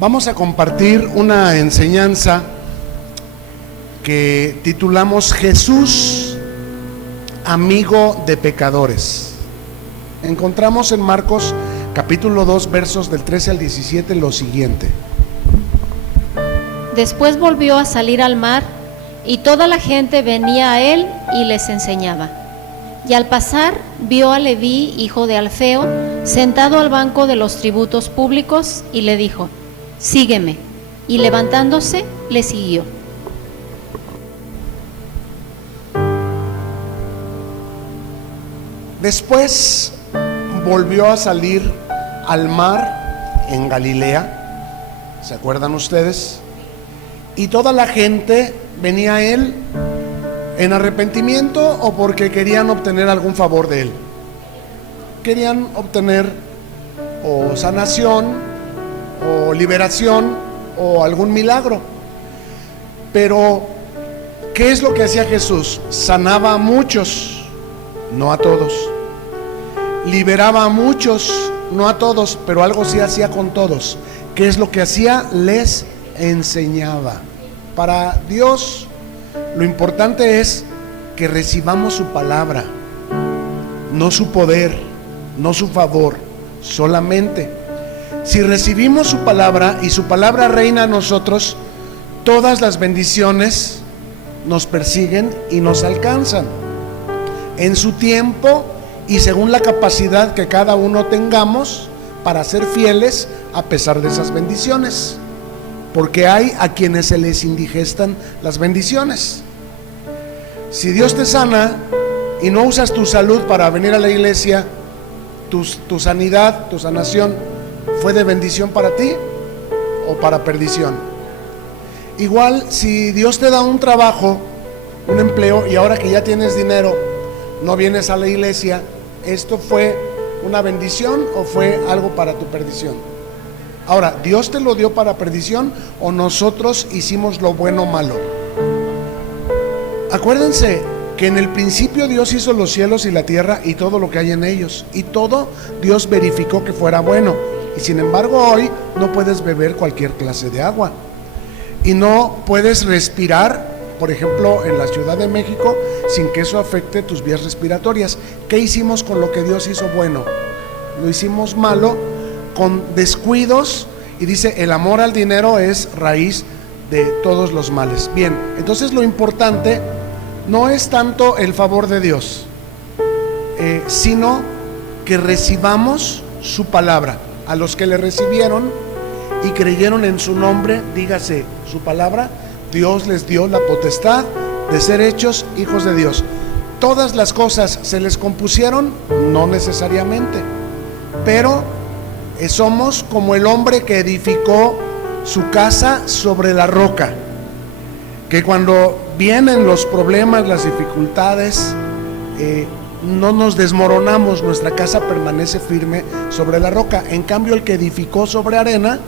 Vamos a compartir una enseñanza que titulamos Jesús, amigo de pecadores. Encontramos en Marcos capítulo 2 versos del 13 al 17 lo siguiente. Después volvió a salir al mar y toda la gente venía a él y les enseñaba. Y al pasar vio a Leví, hijo de Alfeo, sentado al banco de los tributos públicos y le dijo: sígueme. Y levantándose le siguió. Después volvió a salir al mar en Galilea, ¿se acuerdan ustedes? Y toda la gente venía a él en arrepentimiento o porque querían obtener algún favor de él. Querían obtener o sanación o liberación o algún milagro. Pero ¿qué es lo que hacía Jesús? Sanaba a muchos, no a todos. Liberaba a muchos, no a todos, pero algo sí hacía con todos. ¿Qué es lo que hacía? Les enseñaba. Para Dios lo importante es que recibamos su palabra, no su poder, no su favor, solamente. Si recibimos su palabra y su palabra reina a nosotros, todas las bendiciones nos persiguen y nos alcanzan en su tiempo y según la capacidad que cada uno tengamos para ser fieles a pesar de esas bendiciones. Porque hay a quienes se les indigestan las bendiciones. Si Dios te sana y no usas tu salud para venir a la iglesia, tu sanidad, tu sanación, ¿fue de bendición para ti o para perdición? Igual, si Dios te da un trabajo, un empleo, y ahora que ya tienes dinero, no vienes a la iglesia, ¿esto fue una bendición o fue algo para tu perdición? Ahora, ¿Dios te lo dio para perdición o nosotros hicimos lo bueno o malo? Acuérdense que en el principio Dios hizo los cielos y la tierra y todo lo que hay en ellos, y todo Dios verificó que fuera bueno. Y sin embargo hoy no puedes beber cualquier clase de agua y no puedes respirar, por ejemplo en la Ciudad de México, sin que eso afecte tus vías respiratorias. ¿Qué hicimos con lo que Dios hizo bueno? Lo hicimos malo con descuidos, y dice: el amor al dinero es raíz de todos los males. Bien, entonces lo importante no es tanto el favor de Dios, sino que recibamos su palabra. A los que le recibieron y creyeron en su nombre, dígase su palabra, Dios les dio la potestad de ser hechos hijos de Dios. ¿Todas las cosas se les compusieron? No necesariamente, pero somos como el hombre que edificó su casa sobre la roca, que cuando vienen los problemas, las dificultades, no nos desmoronamos, nuestra casa permanece firme sobre la roca. En cambio, el que edificó sobre arena,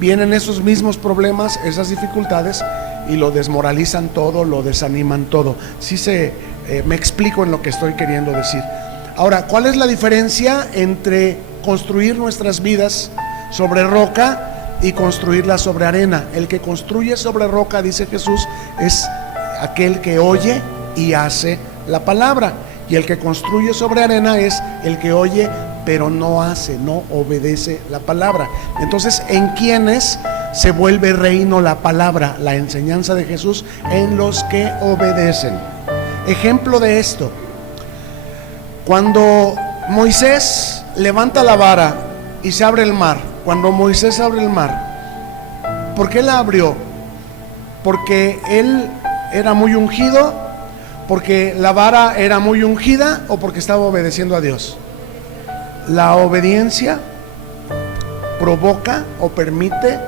vienen esos mismos problemas, esas dificultades, y lo desmoralizan todo, lo desaniman todo. Me explico en lo que estoy queriendo decir. Ahora, ¿cuál es la diferencia entre construir nuestras vidas sobre roca y construirlas sobre arena? El que construye sobre roca, dice Jesús, es aquel que oye y hace la palabra, y el que construye sobre arena es el que oye pero no hace, no obedece la palabra. Entonces, ¿en quiénes se vuelve reino la palabra, la enseñanza de Jesús? En los que obedecen. Ejemplo de esto: cuando Moisés levanta la vara y se abre el mar. Cuando Moisés abre el mar, ¿por qué la abrió? ¿Porque él era muy ungido? ¿Porque la vara era muy ungida? ¿O porque estaba obedeciendo a Dios? La obediencia provoca o permite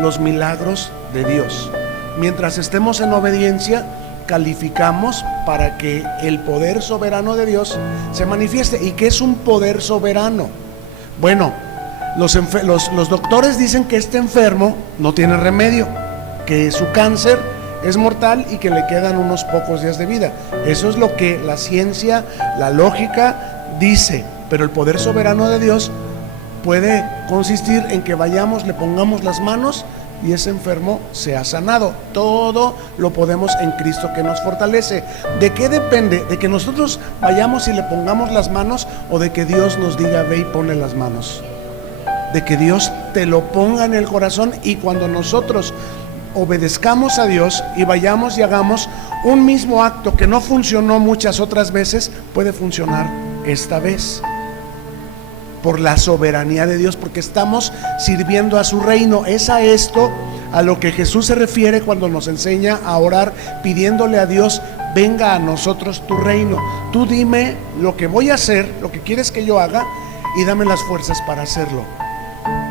los milagros de Dios. Mientras estemos en obediencia, calificamos para que el poder soberano de Dios se manifieste. ¿Y qué es un poder soberano? Bueno, los doctores dicen que este enfermo no tiene remedio, que su cáncer es mortal y que le quedan unos pocos días de vida. Eso es lo que la ciencia, la lógica dice. Pero el poder soberano de Dios puede consistir en que vayamos, le pongamos las manos y ese enfermo sea sanado. Todo lo podemos en Cristo que nos fortalece. ¿De qué depende? ¿De que nosotros vayamos y le pongamos las manos, o de que Dios nos diga ve y ponle las manos? De que Dios te lo ponga en el corazón, y cuando nosotros obedezcamos a Dios y vayamos y hagamos un mismo acto que no funcionó muchas otras veces, puede funcionar esta vez, por la soberanía de Dios, porque estamos sirviendo a su reino. Es a esto a lo que Jesús se refiere cuando nos enseña a orar, pidiéndole a Dios: venga a nosotros tu reino. Tú dime lo que voy a hacer, lo que quieres que yo haga, y dame las fuerzas para hacerlo,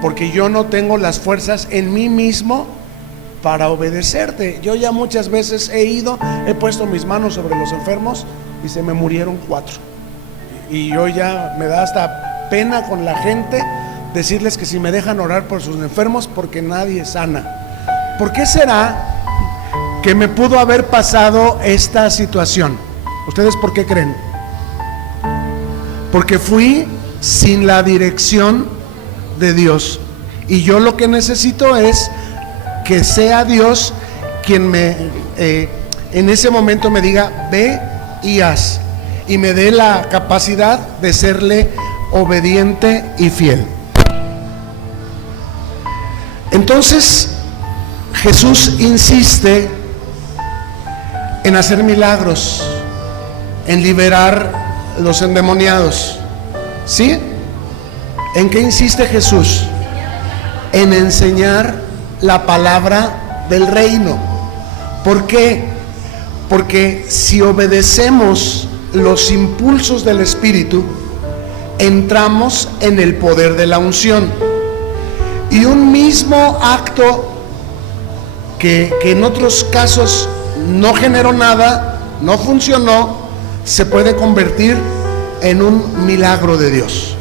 porque yo no tengo las fuerzas en mí mismo para obedecerte. Yo ya muchas veces he puesto mis manos sobre los enfermos y se me murieron 4, y yo ya me da hasta pena con la gente decirles que si me dejan orar por sus enfermos, porque nadie sana. ¿Por qué será que me pudo haber pasado esta situación? ¿Ustedes por qué creen? Porque fui sin la dirección de Dios, y yo lo que necesito es que sea Dios quien en ese momento me diga ve y haz, y me dé la capacidad de serle obediente y fiel. Entonces Jesús insiste en hacer milagros, en liberar los endemoniados. ¿Sí? ¿En qué insiste Jesús? En enseñar la palabra del reino. ¿Por qué? Porque si obedecemos los impulsos del Espíritu, entramos en el poder de la unción. Y un mismo acto que en otros casos no generó nada, no funcionó, se puede convertir en un milagro de Dios.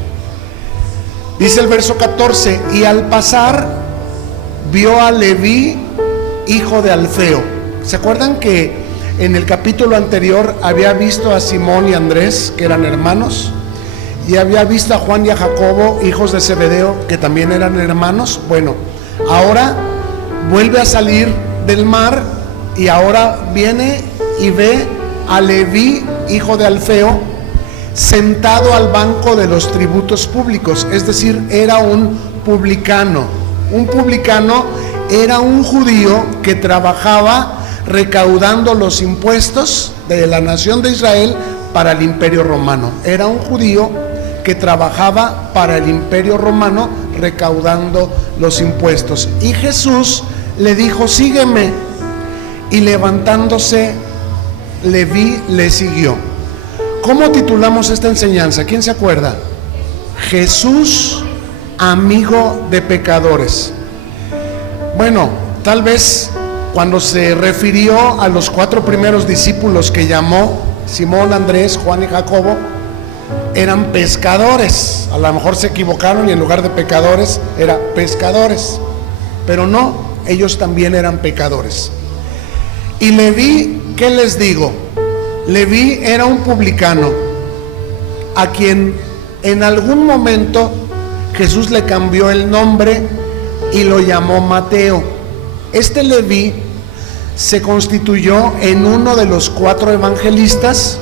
Dice el verso 14: y al pasar vio a Leví, hijo de Alfeo. ¿Se acuerdan que en el capítulo anterior había visto a Simón y Andrés, que eran hermanos? Y había visto a Juan y a Jacobo, hijos de Zebedeo, que también eran hermanos. Bueno, ahora vuelve a salir del mar, y ahora viene y ve a Leví, hijo de Alfeo, sentado al banco de los tributos públicos. Es decir, era un publicano. Un publicano era un judío que trabajaba recaudando los impuestos de la nación de Israel para el Imperio Romano. Era un judío que trabajaba para el Imperio Romano recaudando los impuestos. Y Jesús le dijo: sígueme. Y levantándose, Leví le siguió. ¿Cómo titulamos esta enseñanza? ¿Quién se acuerda? Jesús, amigo de pecadores. Bueno, tal vez cuando se refirió a los 4 primeros discípulos que llamó, Simón, Andrés, Juan y Jacobo, eran pescadores. A lo mejor se equivocaron y en lugar de pecadores era pescadores, pero no, ellos también eran pecadores. Y Leví, ¿qué les digo? Leví era un publicano a quien en algún momento Jesús le cambió el nombre y lo llamó Mateo. Este Leví se constituyó en uno de los 4 evangelistas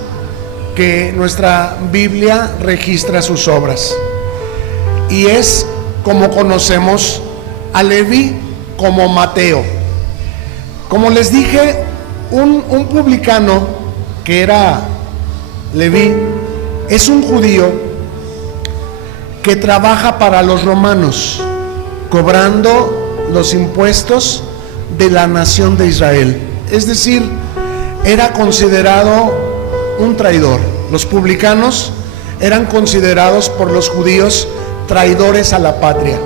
que nuestra Biblia registra sus obras, y es como conocemos a Leví, como Mateo. Como les dije, un publicano, que era Leví, es un judío que trabaja para los romanos, cobrando los impuestos de la nación de Israel. Es decir, era considerado un traidor. Los publicanos eran considerados por los judíos traidores a la patria,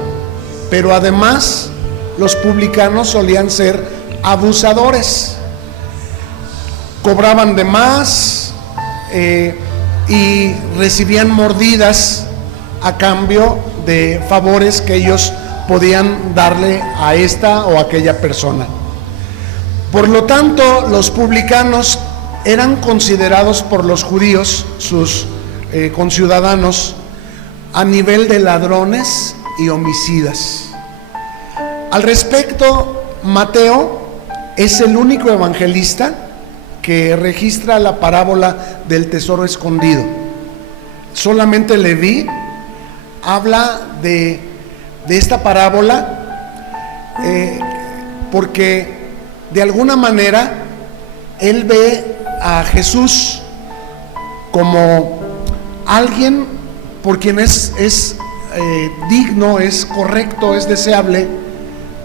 pero además los publicanos solían ser abusadores, cobraban de más y recibían mordidas a cambio de favores que ellos podían darle a esta o aquella persona. Por lo tanto, los publicanos eran considerados por los judíos, sus conciudadanos, a nivel de ladrones y homicidas. Al respecto, Mateo es el único evangelista que registra la parábola del tesoro escondido. Solamente Leví habla de esta parábola porque de alguna manera él ve a Jesús como alguien por quien es digno, es correcto, es deseable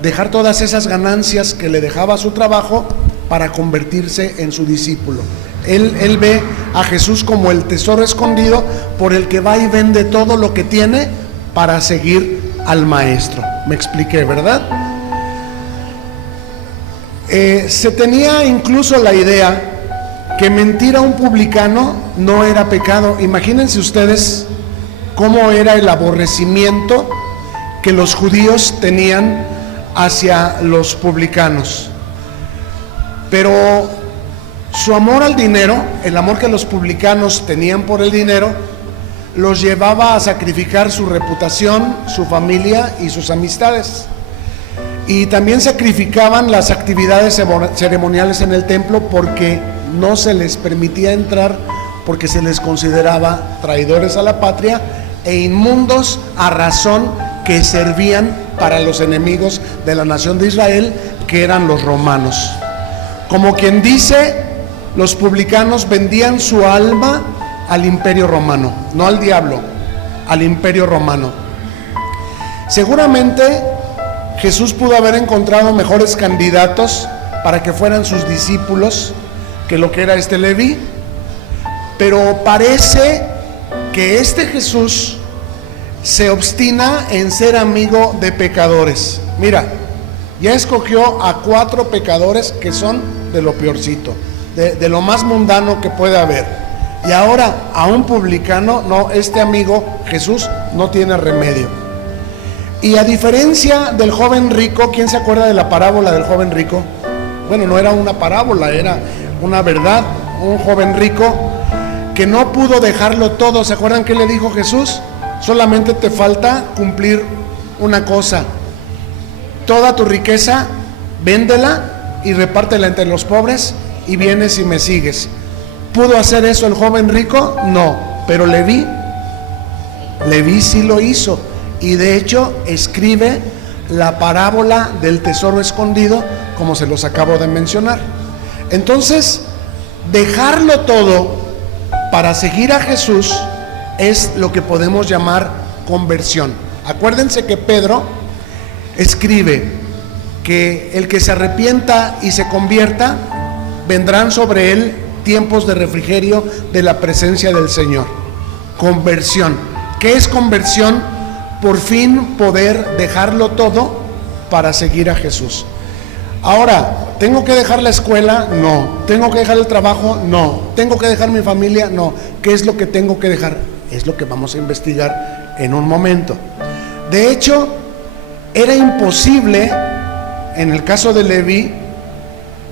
dejar todas esas ganancias que le dejaba su trabajo para convertirse en su discípulo. Él ve a Jesús como el tesoro escondido por el que va y vende todo lo que tiene para seguir al maestro. Me expliqué, ¿verdad? Se tenía incluso la idea que mentir a un publicano no era pecado. Imagínense ustedes cómo era el aborrecimiento que los judíos tenían hacia los publicanos. Pero su amor al dinero, el amor que los publicanos tenían por el dinero, los llevaba a sacrificar su reputación, su familia y sus amistades. Y también sacrificaban las actividades ceremoniales en el templo porque no se les permitía entrar, porque se les consideraba traidores a la patria e inmundos a razón que servían para los enemigos de la nación de Israel, que eran los romanos. Como quien dice, los publicanos vendían su alma al imperio romano, no al diablo, al imperio romano. Seguramente Jesús pudo haber encontrado mejores candidatos para que fueran sus discípulos que lo que era este Leví, pero parece que este Jesús se obstina en ser amigo de pecadores. Mira, ya escogió a 4 pecadores que son de lo peorcito, de lo más mundano que puede haber, y ahora a un publicano. No, este amigo Jesús no tiene remedio. Y a diferencia del joven rico, ¿quién se acuerda de la parábola del joven rico? Bueno, no era una parábola, era una verdad. Un joven rico que no pudo dejarlo todo. ¿Se acuerdan qué le dijo Jesús? Solamente te falta cumplir una cosa: toda tu riqueza véndela y repártela entre los pobres y vienes y me sigues. ¿Pudo hacer eso el joven rico? No, pero Leví sí lo hizo, y de hecho escribe la parábola del tesoro escondido, como se los acabo de mencionar. Entonces, dejarlo todo para seguir a Jesús es lo que podemos llamar conversión. Acuérdense que Pedro escribe que el que se arrepienta y se convierta, vendrán sobre él tiempos de refrigerio de la presencia del Señor. Conversión. ¿Qué es conversión? Por fin poder dejarlo todo para seguir a Jesús. Ahora, ¿tengo que dejar la escuela? No. ¿Tengo que dejar el trabajo? No. ¿Tengo que dejar mi familia? No. ¿Qué es lo que tengo que dejar? Es lo que vamos a investigar en un momento. De hecho, era imposible, en el caso de Leví,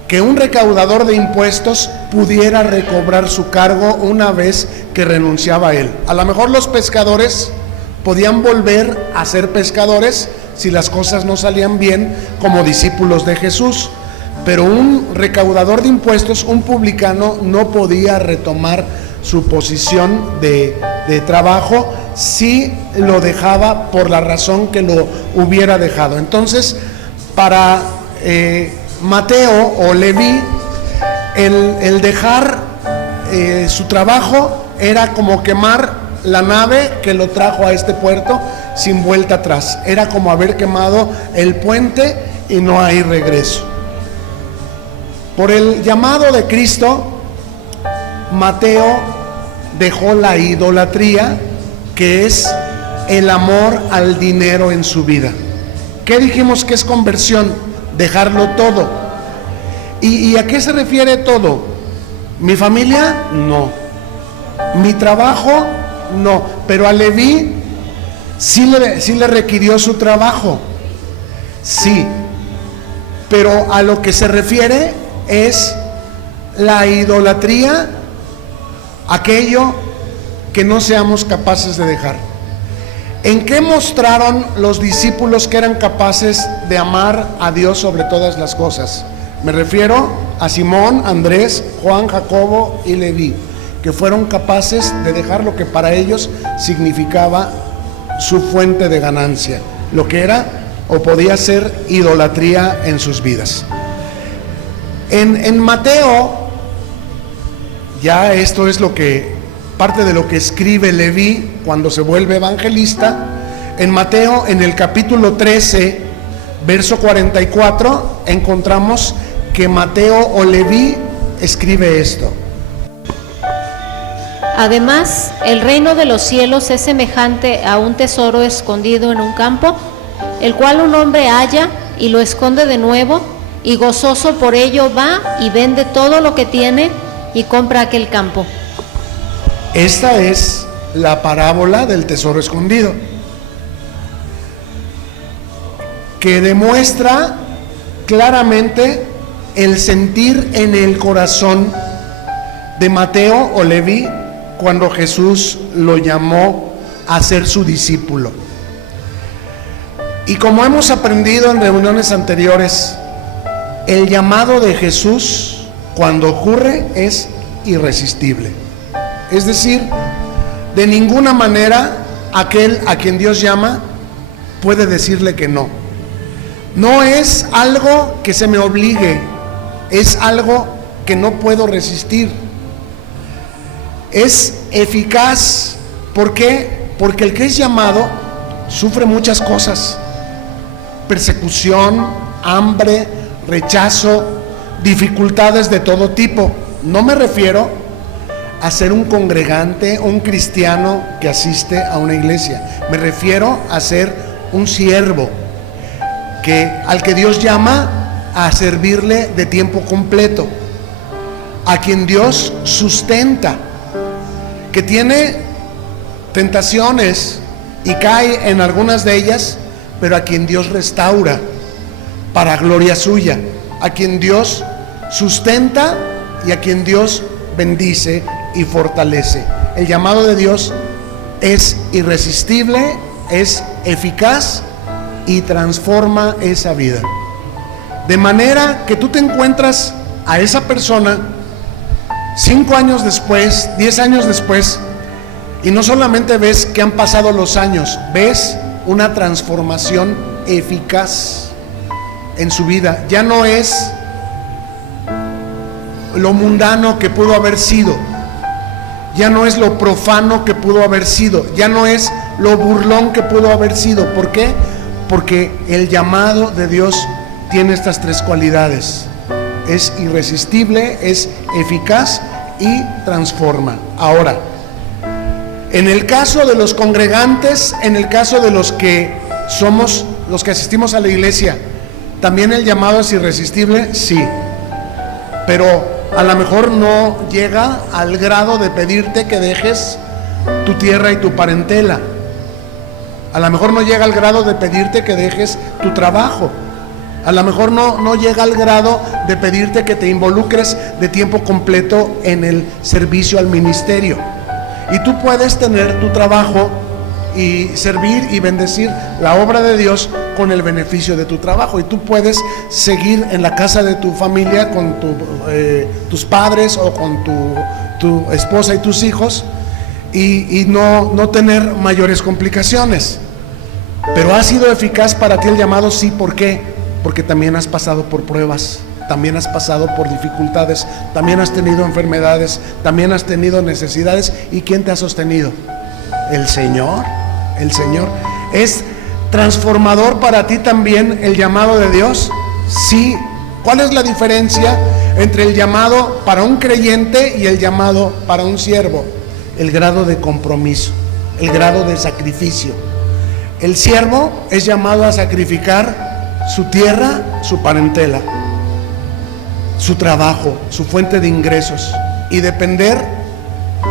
que un recaudador de impuestos pudiera recobrar su cargo una vez que renunciaba a él. A lo mejor los pescadores podían volver a ser pescadores si las cosas no salían bien como discípulos de Jesús, pero un recaudador de impuestos, un publicano, no podía retomar su posición de trabajo si lo dejaba por la razón que lo hubiera dejado. Entonces, para Mateo o Leví, el dejar su trabajo era como quemar la nave que lo trajo a este puerto sin vuelta atrás. Era como haber quemado el puente y no hay regreso. Por el llamado de Cristo, Mateo dejó la idolatría, que es el amor al dinero en su vida. ¿Qué dijimos que es conversión? Dejarlo todo. ¿Y a qué se refiere todo? ¿Mi familia? No. ¿Mi trabajo? No. Pero a Leví sí le requirió su trabajo. Sí. Pero a lo que se refiere es la idolatría, aquello que no seamos capaces de dejar. ¿En qué mostraron los discípulos que eran capaces de amar a Dios sobre todas las cosas? Me refiero a Simón, Andrés, Juan, Jacobo y Leví, que fueron capaces de dejar lo que para ellos significaba su fuente de ganancia, lo que era o podía ser idolatría en sus vidas. En Mateo, ya esto es parte de lo que escribe Leví cuando se vuelve evangelista. En Mateo, en el capítulo 13, verso 44, encontramos que Mateo o Leví escribe esto: además, el reino de los cielos es semejante a un tesoro escondido en un campo, el cual un hombre halla y lo esconde de nuevo, y gozoso por ello va y vende todo lo que tiene y compra aquel campo. Esta es la parábola del tesoro escondido, que demuestra claramente el sentir en el corazón de Mateo o Leví cuando Jesús lo llamó a ser su discípulo. Y como hemos aprendido en reuniones anteriores, el llamado de Jesús cuando ocurre es irresistible. Es decir, de ninguna manera aquel a quien Dios llama puede decirle que no. No es algo que se me obligue, es algo que no puedo resistir. Es eficaz. ¿Por qué? Porque el que es llamado sufre muchas cosas: persecución, hambre, rechazo, dificultades de todo tipo. No me refiero a ser un congregante, un cristiano que asiste a una iglesia. Me refiero a ser un siervo al que Dios llama a servirle de tiempo completo, a quien Dios sustenta, que tiene tentaciones y cae en algunas de ellas, pero a quien Dios restaura para gloria suya, a quien Dios sustenta y a quien Dios bendice y fortalece. El llamado de Dios es irresistible, es eficaz y transforma esa vida. De manera que tú te encuentras a esa persona 5 años después, 10 años después, y no solamente ves que han pasado los años, ves una transformación eficaz en su vida. Ya no es lo mundano que pudo haber sido, ya no es lo profano que pudo haber sido, ya no es lo burlón que pudo haber sido. ¿Por qué? Porque el llamado de Dios tiene estas 3 cualidades: es irresistible, es eficaz y transforma. Ahora, en el caso de los congregantes, en el caso de los que somos, los que asistimos a la iglesia, ¿también el llamado es irresistible? Sí, pero a lo mejor no llega al grado de pedirte que dejes tu tierra y tu parentela. A lo mejor no llega al grado de pedirte que dejes tu trabajo. A lo mejor no llega al grado de pedirte que te involucres de tiempo completo en el servicio al ministerio. Y tú puedes tener tu trabajo y servir y bendecir la obra de Dios con el beneficio de tu trabajo. Y tú puedes seguir en la casa de tu familia con tus padres o con tu esposa y tus hijos y no tener mayores complicaciones. Pero ¿ha sido eficaz para ti el llamado? Sí. ¿Por qué? Porque también has pasado por pruebas, también has pasado por dificultades, también has tenido enfermedades, también has tenido necesidades. ¿Y quién te ha sostenido? El Señor. El Señor. ¿Es transformador para ti también el llamado de Dios? Sí. ¿Cuál es la diferencia entre el llamado para un creyente y el llamado para un siervo? El grado de compromiso, el grado de sacrificio. El siervo es llamado a sacrificar su tierra, su parentela, su trabajo, su fuente de ingresos, y depender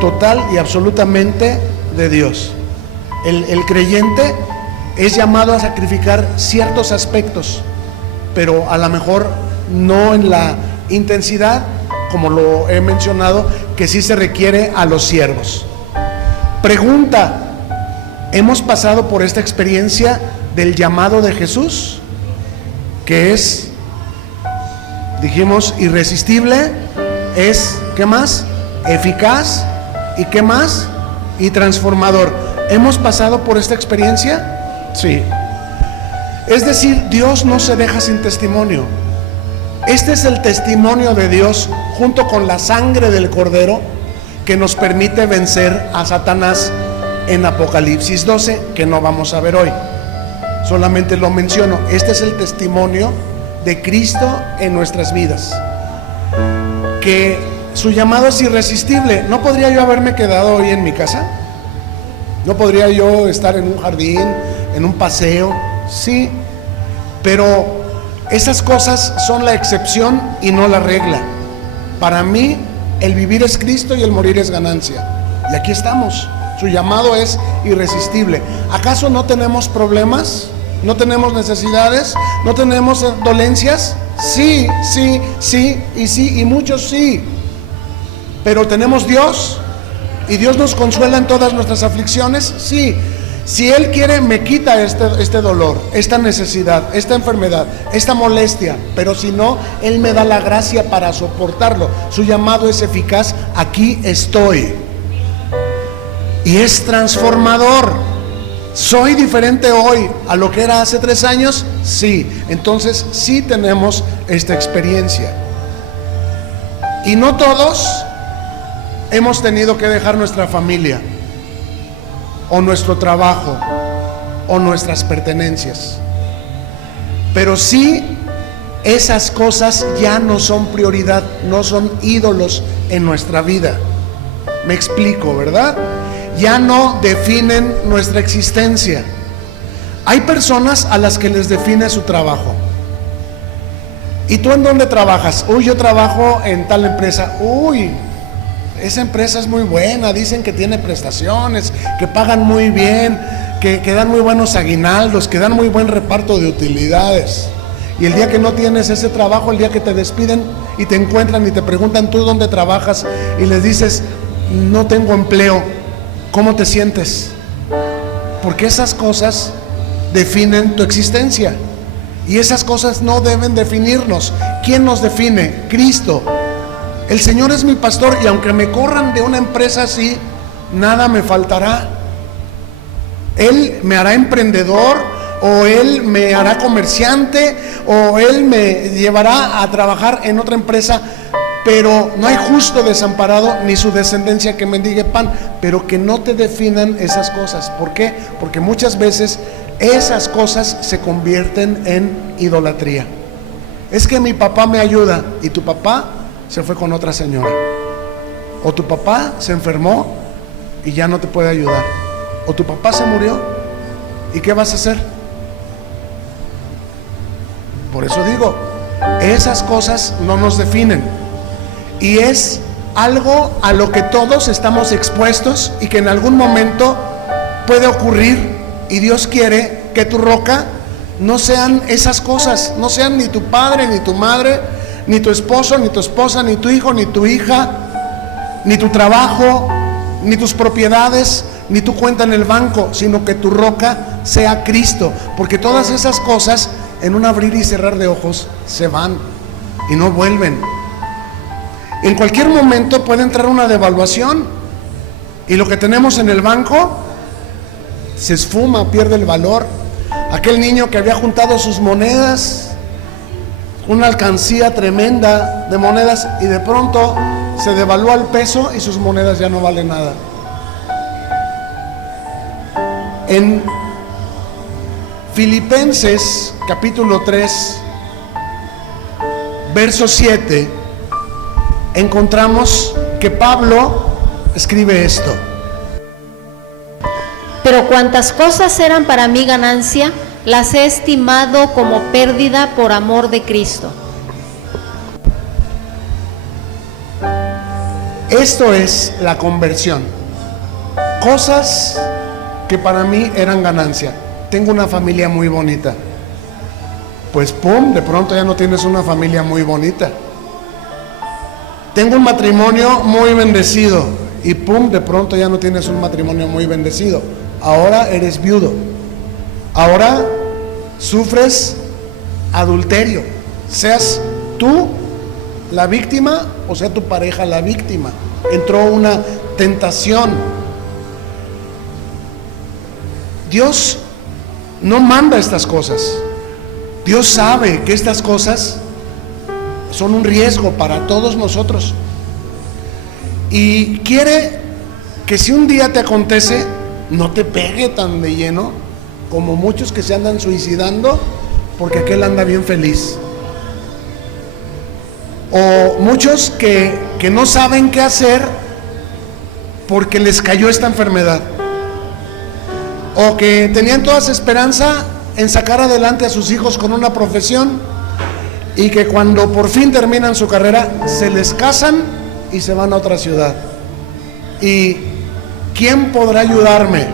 total y absolutamente de Dios. El creyente es llamado a sacrificar ciertos aspectos, pero a lo mejor no en la intensidad, como lo he mencionado, que sí se requiere a los siervos. Pregunta: hemos pasado por esta experiencia del llamado de Jesús, que es, dijimos, irresistible, es, ¿qué más? Eficaz, ¿y qué más? Y transformador. ¿Hemos pasado por esta experiencia? Sí. Es decir, Dios no se deja sin testimonio. Este es el testimonio de Dios junto con la sangre del Cordero que nos permite vencer a Satanás en Apocalipsis 12, que no vamos a ver hoy. Solamente lo menciono. Este es el testimonio de Cristo en nuestras vidas, que su llamado es irresistible. ¿No podría yo haberme quedado hoy en mi casa? ¿No podría yo estar en un jardín, en un paseo? Sí, pero esas cosas son la excepción y no la regla. Para mí, el vivir es Cristo y el morir es ganancia. Y aquí estamos. Su llamado es irresistible. ¿Acaso no tenemos problemas? ¿No tenemos necesidades? ¿No tenemos dolencias? Sí, sí, sí y sí, y muchos sí. Pero ¿tenemos Dios? ¿Y Dios nos consuela en todas nuestras aflicciones? Sí. Si Él quiere, me quita este dolor, esta necesidad, esta enfermedad, esta molestia. Pero si no, Él me da la gracia para soportarlo. Su llamado es eficaz. Aquí estoy. Y es transformador. ¿Soy diferente hoy a lo que era hace 3 años? Sí. Entonces sí tenemos esta experiencia. Y no todos hemos tenido que dejar nuestra familia, o nuestro trabajo, o nuestras pertenencias. Pero sí, esas cosas ya no son prioridad, no son ídolos en nuestra vida. Me explico, ¿verdad? Ya no definen nuestra existencia. Hay personas a las que les define su trabajo. ¿Y tú en dónde trabajas? Uy, yo trabajo en tal empresa. Uy, esa empresa es muy buena, dicen que tiene prestaciones, que pagan muy bien, que dan muy buenos aguinaldos, que dan muy buen reparto de utilidades. Y el día que no tienes ese trabajo, el día que te despiden y te encuentran y te preguntan tú dónde trabajas y les dices, no tengo empleo, ¿cómo te sientes? Porque esas cosas definen tu existencia y esas cosas no deben definirnos. ¿Quién nos define? Cristo. El Señor es mi pastor y aunque me corran de una empresa así, nada me faltará. Él me hará emprendedor, o Él me hará comerciante, o Él me llevará a trabajar en otra empresa, pero no hay justo desamparado ni su descendencia que mendigue pan. Pero que no te definan esas cosas. ¿Por qué? Porque muchas veces esas cosas se convierten en idolatría. Es que mi papá me ayuda y tu papá se fue con otra señora, o tu papá se enfermó y ya no te puede ayudar, o tu papá se murió y ¿qué vas a hacer? Por eso digo, esas cosas no nos definen y es algo a lo que todos estamos expuestos y que en algún momento puede ocurrir. Y Dios quiere que tu roca no sean esas cosas, no sean ni tu padre ni tu madre, ni tu esposo, ni tu esposa, ni tu hijo, ni tu hija, ni tu trabajo, ni tus propiedades, ni tu cuenta en el banco, sino que tu roca sea Cristo. Porque todas esas cosas, en un abrir y cerrar de ojos, se van y no vuelven. En cualquier momento puede entrar una devaluación y lo que tenemos en el banco se esfuma, pierde el valor. Aquel niño que había juntado sus monedas, una alcancía tremenda de monedas, y de pronto se devalúa el peso y sus monedas ya no valen nada. En Filipenses capítulo 3, verso 7, encontramos que Pablo escribe esto: pero cuantas cosas eran para mí ganancia, las he estimado como pérdida por amor de Cristo. Esto es la conversión. Cosas que para mí eran ganancia. Tengo una familia muy bonita. Pues pum, de pronto ya no tienes una familia muy bonita. Tengo un matrimonio muy bendecido. Y pum, de pronto ya no tienes un matrimonio muy bendecido. ahora eres viudo, ahora sufres adulterio, seas tú la víctima o sea tu pareja la víctima. Entró una tentación. Dios no manda estas cosas. Dios sabe que estas cosas son un riesgo para todos nosotros y quiere que si un día te acontece, no te pegue tan de lleno como muchos que se andan suicidando porque aquel anda bien feliz, o muchos que no saben qué hacer porque les cayó esta enfermedad, o que tenían toda esa esperanza en sacar adelante a sus hijos con una profesión y que cuando por fin terminan su carrera se les casan y se van a otra ciudad. ¿Y quién podrá ayudarme?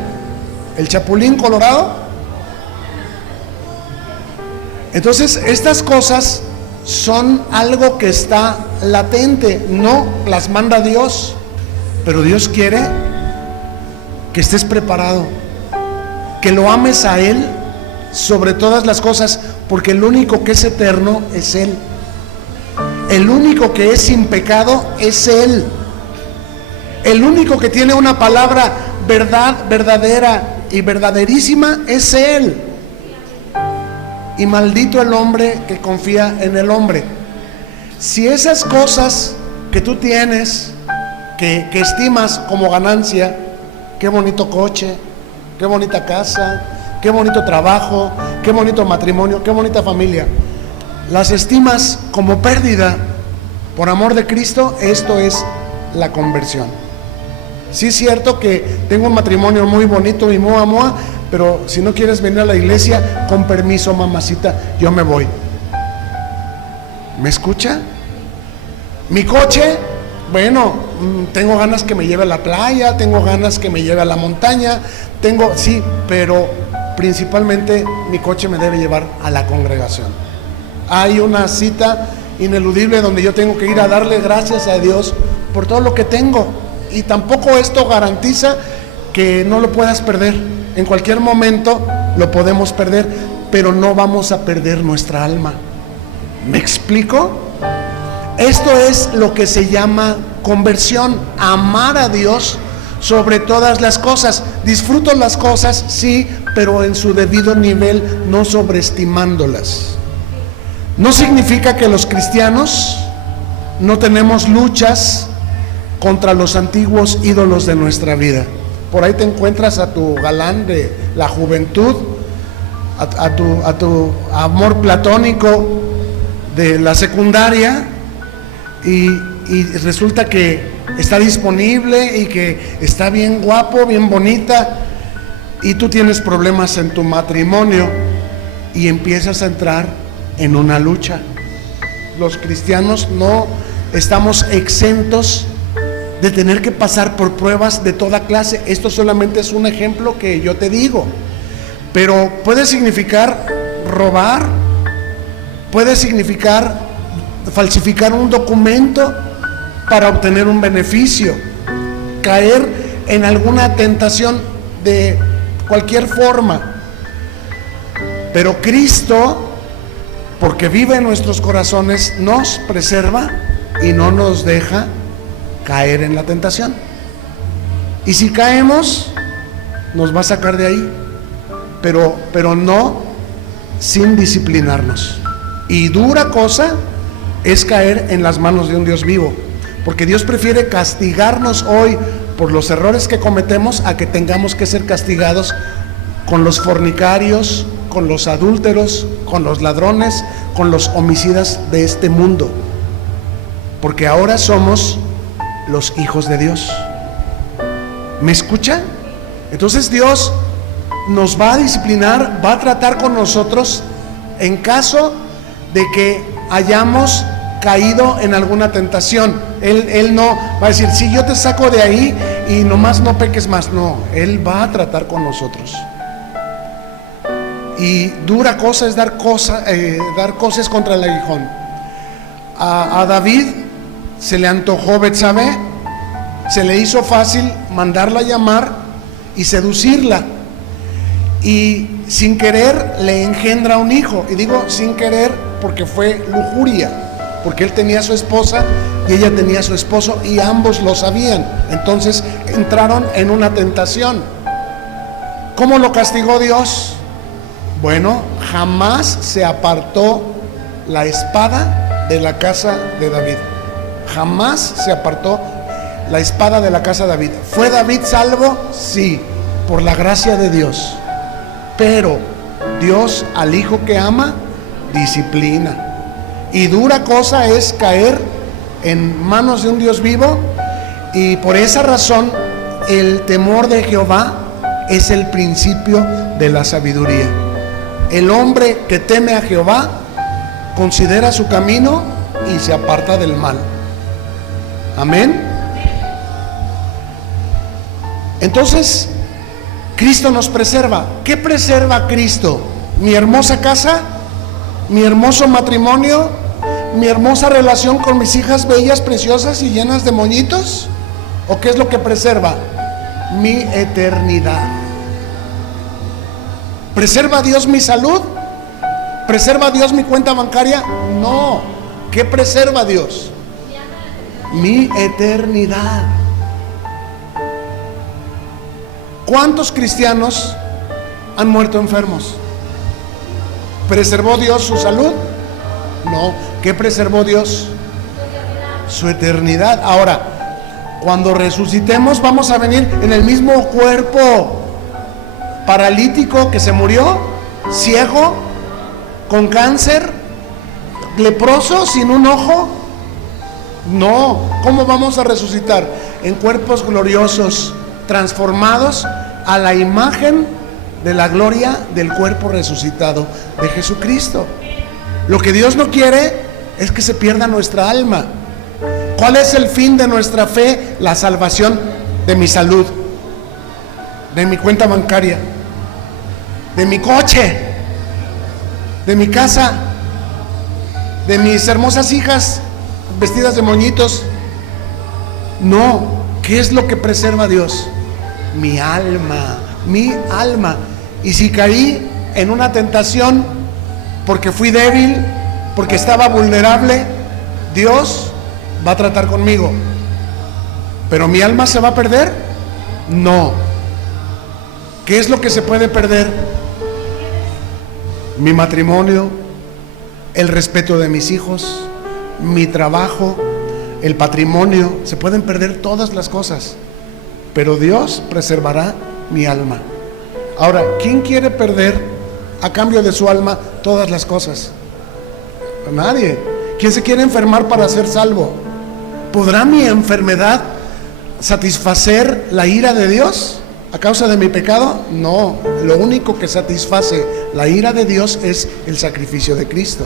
¿El Chapulín Colorado? Entonces estas cosas son algo que está latente, no las manda Dios, pero Dios quiere que estés preparado, que lo ames a Él sobre todas las cosas, porque el único que es eterno es Él, el único que es sin pecado es Él, el único que tiene una palabra verdad, verdadera y verdaderísima es Él. Y maldito el hombre que confía en el hombre. Si esas cosas que tú tienes, que estimas como ganancia, qué bonito coche, qué bonita casa, qué bonito trabajo, qué bonito matrimonio, qué bonita familia, las estimas como pérdida por amor de Cristo, esto es la conversión. Sí es cierto que tengo un matrimonio muy bonito y moa moa, pero si no quieres venir a la iglesia, con permiso, mamacita, yo me voy. ¿Me escucha? Mi coche, bueno, tengo ganas que me lleve a la playa, tengo ganas que me lleve a la montaña, sí, pero principalmente mi coche me debe llevar a la congregación. Hay una cita ineludible donde yo tengo que ir a darle gracias a Dios por todo lo que tengo, y tampoco esto garantiza que no lo puedas perder. En cualquier momento lo podemos perder, pero no vamos a perder nuestra alma. ¿Me explico? Esto es lo que se llama conversión, amar a Dios sobre todas las cosas. Disfruto las cosas, sí, pero en su debido nivel, no sobreestimándolas. No significa que los cristianos no tenemos luchas contra los antiguos ídolos de nuestra vida. Por ahí te encuentras a tu galán de la juventud, a tu amor platónico de la secundaria, y resulta que está disponible y que está bien guapo, bien bonita, y tú tienes problemas en tu matrimonio y empiezas a entrar en una lucha. Los cristianos no estamos exentos de tener que pasar por pruebas de toda clase. Esto solamente es un ejemplo que yo te digo, pero puede significar robar, puede significar falsificar un documento para obtener un beneficio, caer en alguna tentación de cualquier forma. Pero Cristo, porque vive en nuestros corazones, nos preserva y no nos deja caer en la tentación. Y si caemos, nos va a sacar de ahí, pero no sin disciplinarnos. Y dura cosa es caer en las manos de un Dios vivo, porque Dios prefiere castigarnos hoy por los errores que cometemos a que tengamos que ser castigados con los fornicarios, con los adúlteros, con los ladrones, con los homicidas de este mundo, porque ahora somos los hijos de Dios. ¿Me escucha? Entonces Dios nos va a disciplinar, va a tratar con nosotros en caso de que hayamos caído en alguna tentación. Él no va a decir, sí, yo te saco de ahí y nomás no peques más. No, Él va a tratar con nosotros. Y dura cosa es dar cosas contra el aguijón. A David se le antojó Betsabé, se le hizo fácil mandarla a llamar y seducirla. y sin querer le engendra un hijo. Y digo sin querer porque fue lujuria, porque él tenía a su esposa y ella tenía a su esposo y ambos lo sabían. Entonces entraron en una tentación. ¿Cómo lo castigó Dios? Bueno, jamás se apartó la espada de la casa de David. Jamás se apartó la espada de la casa de David. ¿Fue David salvo? Sí, por la gracia de Dios. Pero Dios al hijo que ama, disciplina. Y dura cosa es caer en manos de un Dios vivo. Y por esa razón el temor de Jehová es el principio de la sabiduría. El hombre que teme a Jehová considera su camino y se aparta del mal. Amén. Entonces Cristo nos preserva. ¿Qué preserva Cristo? ¿Mi hermosa casa? ¿Mi hermoso matrimonio? ¿Mi hermosa relación con mis hijas bellas, preciosas y llenas de moñitos? ¿O qué es lo que preserva? Mi eternidad. ¿Preserva Dios mi salud? ¿Preserva Dios mi cuenta bancaria? No. ¿Qué preserva Dios? Mi eternidad. ¿Cuántos cristianos han muerto enfermos? ¿Preservó Dios su salud? No. ¿Qué preservó Dios? Su eternidad. Ahora, cuando resucitemos vamos a venir en el mismo cuerpo paralítico que se murió, ciego, con cáncer, leproso, sin un ojo. No. ¿Cómo vamos a resucitar? En cuerpos gloriosos, transformados a la imagen de la gloria del cuerpo resucitado de Jesucristo. Lo que Dios no quiere es que se pierda nuestra alma. ¿Cuál es el fin de nuestra fe? La salvación de mi salud, de mi cuenta bancaria, de mi coche, de mi casa, de mis hermosas hijas vestidas de moñitos. No. ¿Qué es lo que preserva Dios? Mi alma, mi alma. Y si caí en una tentación porque fui débil, porque estaba vulnerable, Dios va a tratar conmigo. ¿Pero mi alma se va a perder? No. ¿Qué es lo que se puede perder? Mi matrimonio, el respeto de mis hijos, mi trabajo, el patrimonio. Se pueden perder todas las cosas, pero Dios preservará mi alma. Ahora, ¿quién quiere perder a cambio de su alma todas las cosas? Nadie. ¿Quién se quiere enfermar para ser salvo? ¿Podrá mi enfermedad satisfacer la ira de Dios a causa de mi pecado? No. Lo único que satisface la ira de Dios es el sacrificio de Cristo.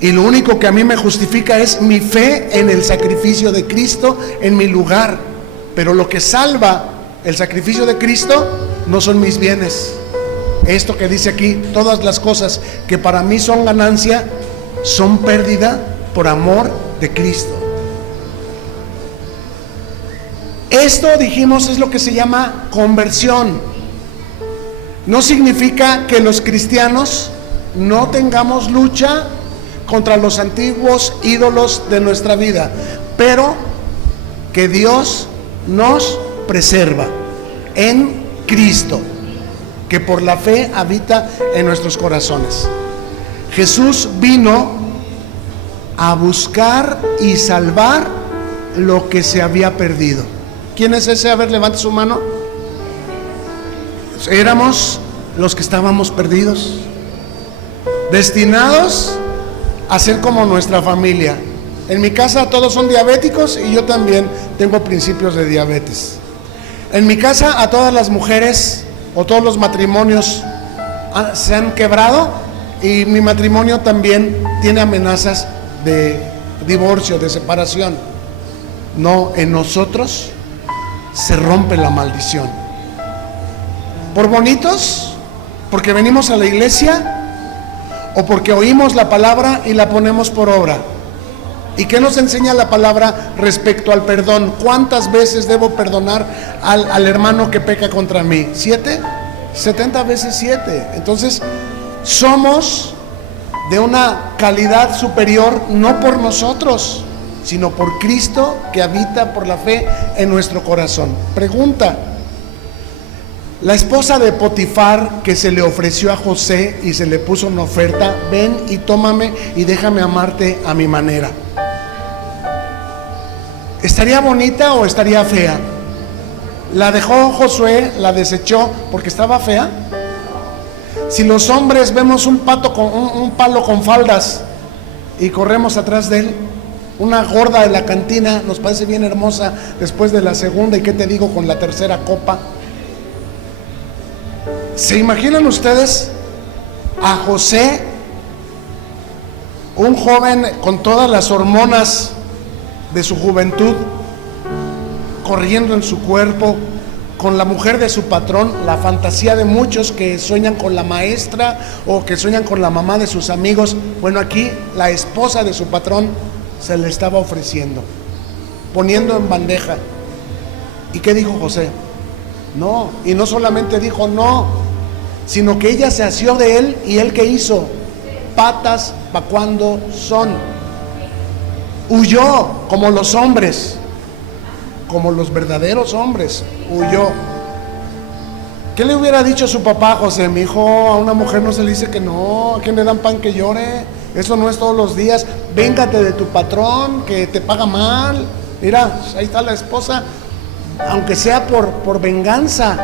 Y lo único que a mí me justifica es mi fe en el sacrificio de Cristo en mi lugar. Pero lo que salva el sacrificio de Cristo no son mis bienes. Esto que dice aquí, todas las cosas que para mí son ganancia, son pérdida por amor de Cristo. Esto, dijimos, es lo que se llama conversión. No significa que los cristianos no tengamos lucha contra los antiguos ídolos de nuestra vida, pero que Dios nos preserva en Cristo, que por la fe habita en nuestros corazones. Jesús vino a buscar y salvar lo que se había perdido. ¿Quién es ese? A ver, levante su mano. Éramos los que estábamos perdidos, destinados a ser como nuestra familia. En mi casa todos son diabéticos y yo también tengo principios de diabetes. En mi casa a todas las mujeres o todos los matrimonios se han quebrado y mi matrimonio también tiene amenazas de divorcio, de separación. No, en nosotros se rompe la maldición. ¿Por bonitos? ¿Porque venimos a la iglesia? ¿O porque oímos la palabra y la ponemos por obra? ¿Y qué nos enseña la palabra respecto al perdón? ¿Cuántas veces debo perdonar al hermano que peca contra mí? ¿7? 70 veces 7. Entonces, somos de una calidad superior, no por nosotros, sino por Cristo que habita por la fe en nuestro corazón. Pregunta: la esposa de Potifar que se le ofreció a José y se le puso una oferta: ven y tómame y déjame amarte a mi manera, ¿estaría bonita o estaría fea? ¿La dejó Josué, la desechó porque estaba fea? Si los hombres vemos un palo con faldas y corremos atrás de él, una gorda de la cantina nos parece bien hermosa después de la segunda, y qué te digo con la tercera copa. ¿Se imaginan ustedes a José, un joven con todas las hormonas de su juventud corriendo en su cuerpo, con la mujer de su patrón, la fantasía de muchos que sueñan con la maestra o que sueñan con la mamá de sus amigos? Bueno, aquí la esposa de su patrón se le estaba ofreciendo, poniendo en bandeja. ¿Y qué dijo José? No. Y no solamente dijo no, sino que ella se asió de él. ¿Y él qué hizo? Patas pa' cuando son. Huyó como los hombres, como los verdaderos hombres, huyó. ¿Qué le hubiera dicho su papá a José? Mi hijo, a una mujer no se le dice que no. ¿A quién le dan pan que llore? Eso no es todos los días. Véngate de tu patrón que te paga mal. Mira, ahí está la esposa. Aunque sea por venganza,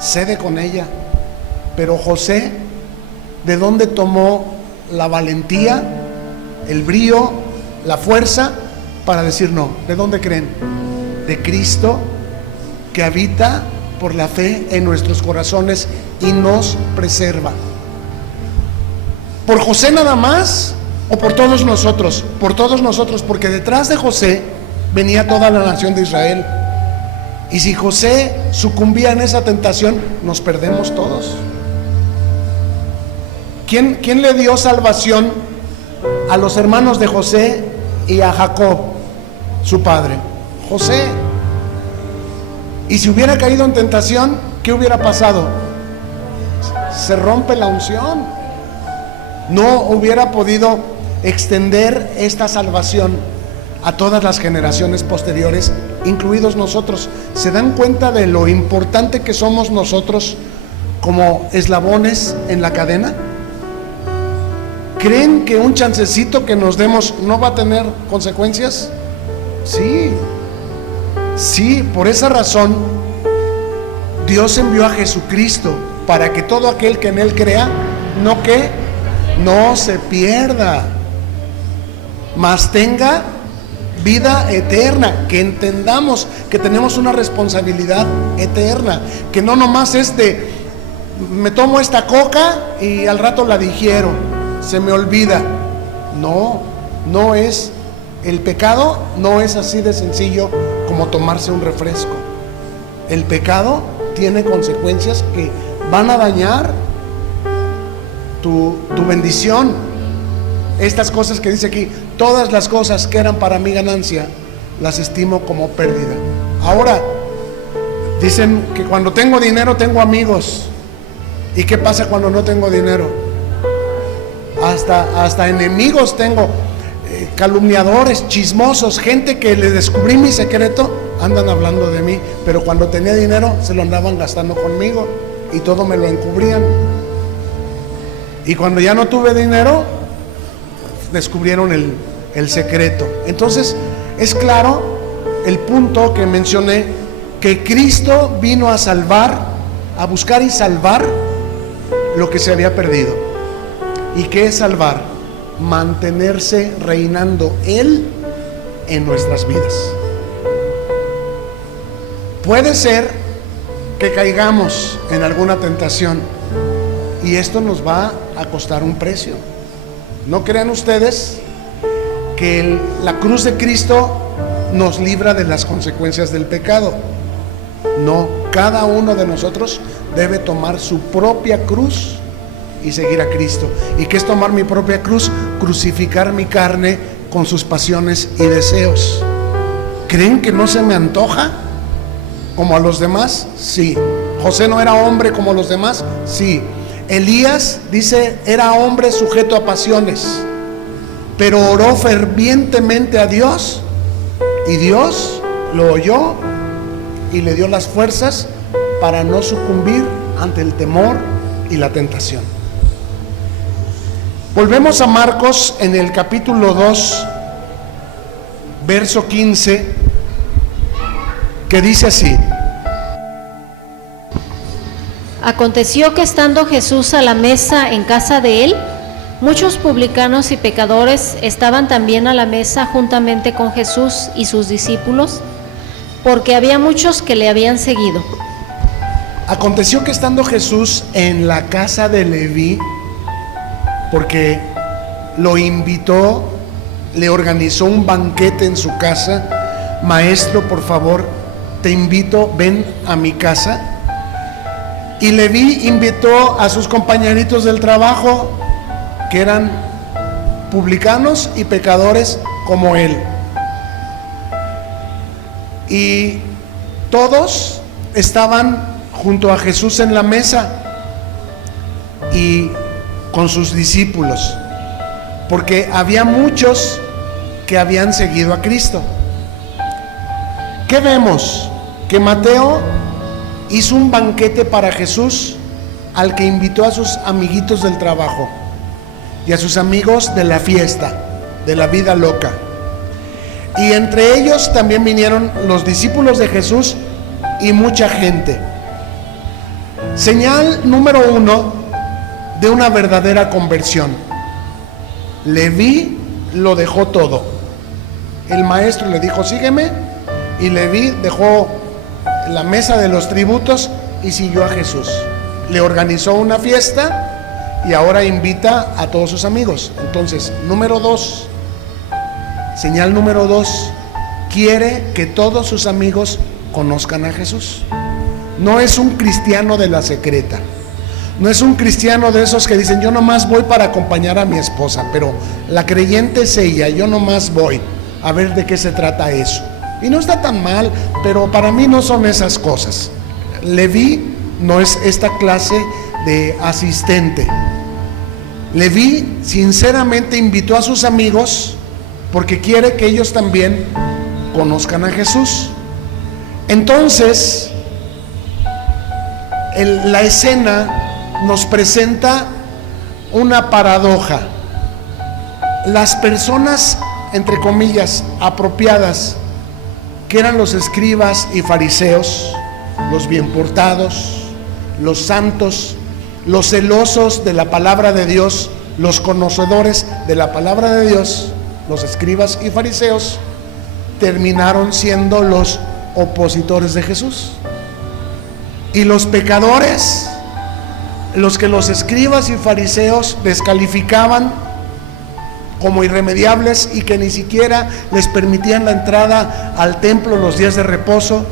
cede con ella. Pero José, ¿de dónde tomó la valentía, el brío, la fuerza para decir no? ¿De dónde creen? De Cristo, que habita por la fe en nuestros corazones y nos preserva. ¿Por José nada más o por todos nosotros? Por todos nosotros, porque detrás de José venía toda la nación de Israel. Y si José sucumbía en esa tentación, nos perdemos todos. ¿Quién le dio salvación a los hermanos de José y a Jacob, su padre? José. Y si hubiera caído en tentación, ¿qué hubiera pasado? Se rompe la unción. No hubiera podido extender esta salvación a todas las generaciones posteriores, incluidos nosotros. ¿Se dan cuenta de lo importante que somos nosotros como eslabones en la cadena? ¿Creen que un chancecito que nos demos no va a tener consecuencias? Sí, sí, por esa razón Dios envió a Jesucristo para que todo aquel que en Él crea, no se pierda, mas tenga vida eterna. Que entendamos que tenemos una responsabilidad eterna, que no nomás es de me tomo esta coca y al rato la digiero, se me olvida. No es, el pecado no es así de sencillo como tomarse un refresco. El pecado tiene consecuencias que van a dañar tu bendición. Estas cosas que dice aquí: todas las cosas que eran para mi ganancia las estimo como pérdida. Ahora dicen que cuando tengo dinero tengo amigos. ¿Y qué pasa cuando no tengo dinero? Hasta enemigos tengo, calumniadores, chismosos, gente que le descubrí mi secreto, andan hablando de mí, pero cuando tenía dinero se lo andaban gastando conmigo y todo me lo encubrían. Y cuando ya no tuve dinero, descubrieron el secreto. Entonces es claro el punto que mencioné, que Cristo vino a salvar, a buscar y salvar lo que se había perdido. ¿Y qué es salvar? Mantenerse reinando Él en nuestras vidas. Puede ser que caigamos en alguna tentación y esto nos va a costar un precio. No crean ustedes que la cruz de Cristo nos libra de las consecuencias del pecado. No, cada uno de nosotros debe tomar su propia cruz y seguir a Cristo. ¿Y qué es tomar mi propia cruz? Crucificar mi carne con sus pasiones y deseos. ¿Creen que no se me antoja como a los demás? Sí. José no era hombre como los demás, sí. Elías, dice, era hombre sujeto a pasiones, pero oró fervientemente a Dios, y Dios lo oyó y le dio las fuerzas para no sucumbir ante el temor y la tentación. Volvemos a Marcos en el capítulo 2, verso 15, que dice así: Aconteció que estando Jesús a la mesa en casa de él, muchos publicanos y pecadores estaban también a la mesa juntamente con Jesús y sus discípulos, porque había muchos que le habían seguido. Aconteció que estando Jesús en la casa de Leví, porque lo invitó, le organizó un banquete en su casa: maestro, por favor, te invito, ven a mi casa. Y Leví invitó a sus compañeritos del trabajo, que eran publicanos y pecadores como él. Y todos estaban junto a Jesús en la mesa y con sus discípulos, porque había muchos que habían seguido a Cristo. ¿Qué vemos? Que Mateo hizo un banquete para Jesús, al que invitó a sus amiguitos del trabajo y a sus amigos de la fiesta, de la vida loca. Y entre ellos también vinieron los discípulos de Jesús y mucha gente. Señal número 1 de una verdadera conversión: Leví lo dejó todo. El maestro le dijo, sígueme, y Leví dejó la mesa de los tributos y siguió a Jesús. Le organizó una fiesta y ahora invita a todos sus amigos. Entonces, señal número 2, quiere que todos sus amigos conozcan a Jesús. No es un cristiano de la secreta, no es un cristiano de esos que dicen, yo nomás voy para acompañar a mi esposa, pero la creyente es ella, yo nomás voy a ver de qué se trata eso. Y no está tan mal, pero para mí no son esas cosas. Leví no es esta clase de asistente. Leví sinceramente invitó a sus amigos porque quiere que ellos también conozcan a Jesús. Entonces, la escena nos presenta una paradoja. Las personas, entre comillas, apropiadas, que eran los escribas y fariseos, los bien portados, los santos, los celosos de la palabra de Dios, los conocedores de la palabra de Dios, los escribas y fariseos, terminaron siendo los opositores de Jesús. Y los pecadores, los que los escribas y fariseos descalificaban como irremediables y que ni siquiera les permitían la entrada al templo los días de reposo,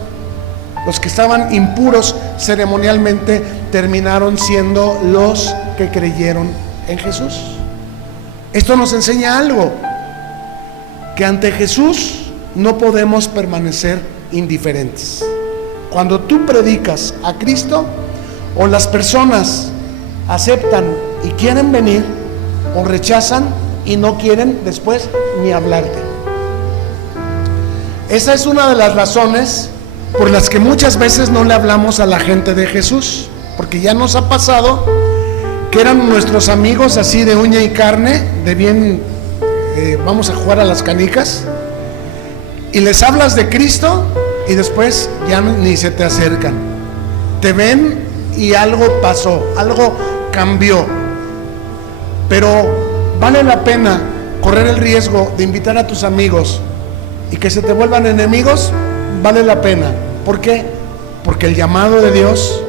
los que estaban impuros ceremonialmente, terminaron siendo los que creyeron en Jesús. Esto nos enseña algo, que ante Jesús no podemos permanecer indiferentes. Cuando tú predicas a Cristo, o las personas aceptan y quieren venir, o rechazan y no quieren después ni hablarte. Esa es una de las razones por las que muchas veces no le hablamos a la gente de Jesús, porque ya nos ha pasado que eran nuestros amigos así de uña y carne, de bien, vamos a jugar a las canicas, y les hablas de Cristo y después ya ni se te acercan. Te ven y algo pasó, algo cambió. Pero vale la pena correr el riesgo de invitar a tus amigos y que se te vuelvan enemigos. Vale la pena. ¿Por qué? Porque el llamado de Dios,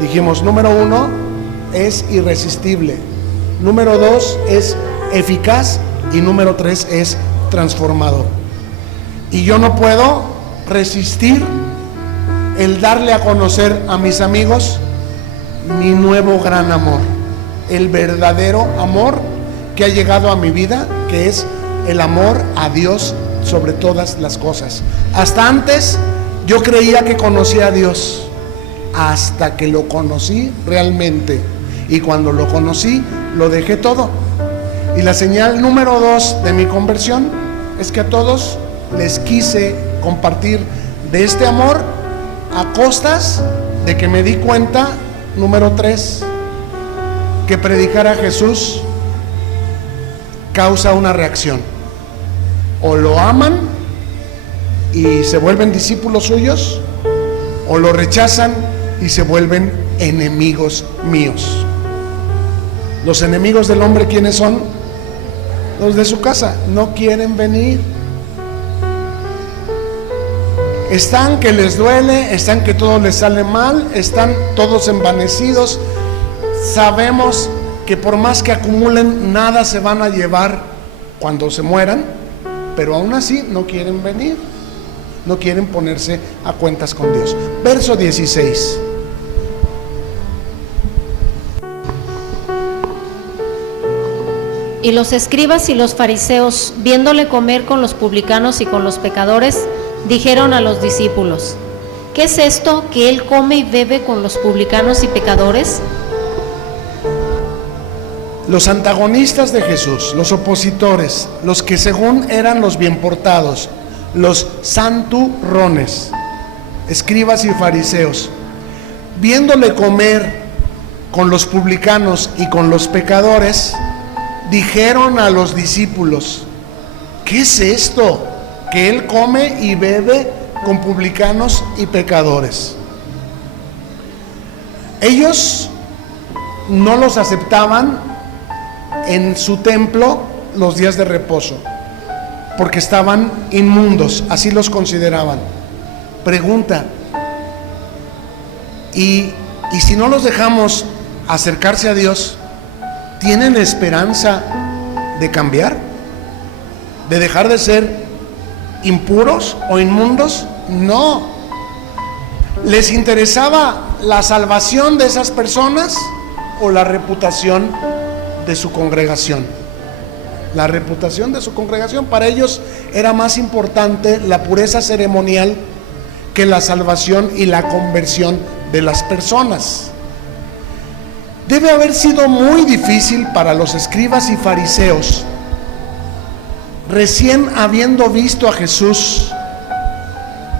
dijimos, número 1, es irresistible, número 2, es eficaz, y número 3, es transformador. Y yo no puedo resistir el darle a conocer a mis amigos mi nuevo gran amor, el verdadero amor que ha llegado a mi vida, que es el amor a Dios sobre todas las cosas. Hasta antes yo creía que conocía a Dios hasta que lo conocí realmente. Y cuando lo conocí, lo dejé todo. Y la señal número 2 de mi conversión es que a todos les quise compartir de este amor a costas de que me di cuenta, número 3, que predicar a Jesús causa una reacción. O lo aman y se vuelven discípulos suyos, o lo rechazan y se vuelven enemigos míos. Los enemigos del hombre, ¿quiénes son? Los de su casa. No quieren venir. Están que les duele, están que todo les sale mal, están todos envanecidos. Sabemos que por más que acumulen, nada se van a llevar cuando se mueran, pero aún así no quieren venir, no quieren ponerse a cuentas con Dios. Verso 16. Y los escribas y los fariseos, viéndole comer con los publicanos y con los pecadores, dijeron a los discípulos: ¿qué es esto que él come y bebe con los publicanos y pecadores? Los antagonistas de Jesús, los opositores, los que según eran los bien portados, los santurrones, escribas y fariseos, viéndole comer con los publicanos y con los pecadores, dijeron a los discípulos: ¿qué es esto que él come y bebe con publicanos y pecadores? Ellos no los aceptaban en su templo los días de reposo, porque estaban inmundos, así los consideraban. Pregunta: ¿y si no los dejamos acercarse a Dios, tienen esperanza de cambiar? ¿De dejar de ser impuros o inmundos? No. ¿Les interesaba la salvación de esas personas o la reputación de su congregación? La reputación de su congregación. Para ellos era más importante la pureza ceremonial que la salvación y la conversión de las personas. Debe haber sido muy difícil para los escribas y fariseos, recién habiendo visto a Jesús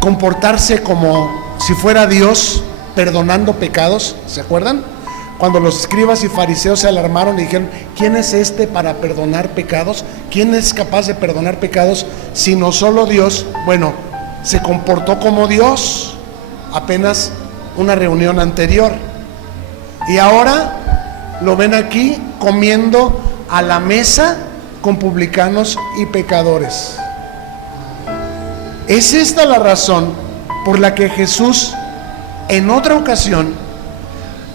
comportarse como si fuera Dios perdonando pecados. ¿Se acuerdan? Cuando los escribas y fariseos se alarmaron y dijeron: ¿quién es este para perdonar pecados? ¿Quién es capaz de perdonar pecados sino solo Dios? Bueno, se comportó como Dios apenas una reunión anterior, y ahora lo ven aquí comiendo a la mesa con publicanos y pecadores. Es esta la razón por la que Jesús en otra ocasión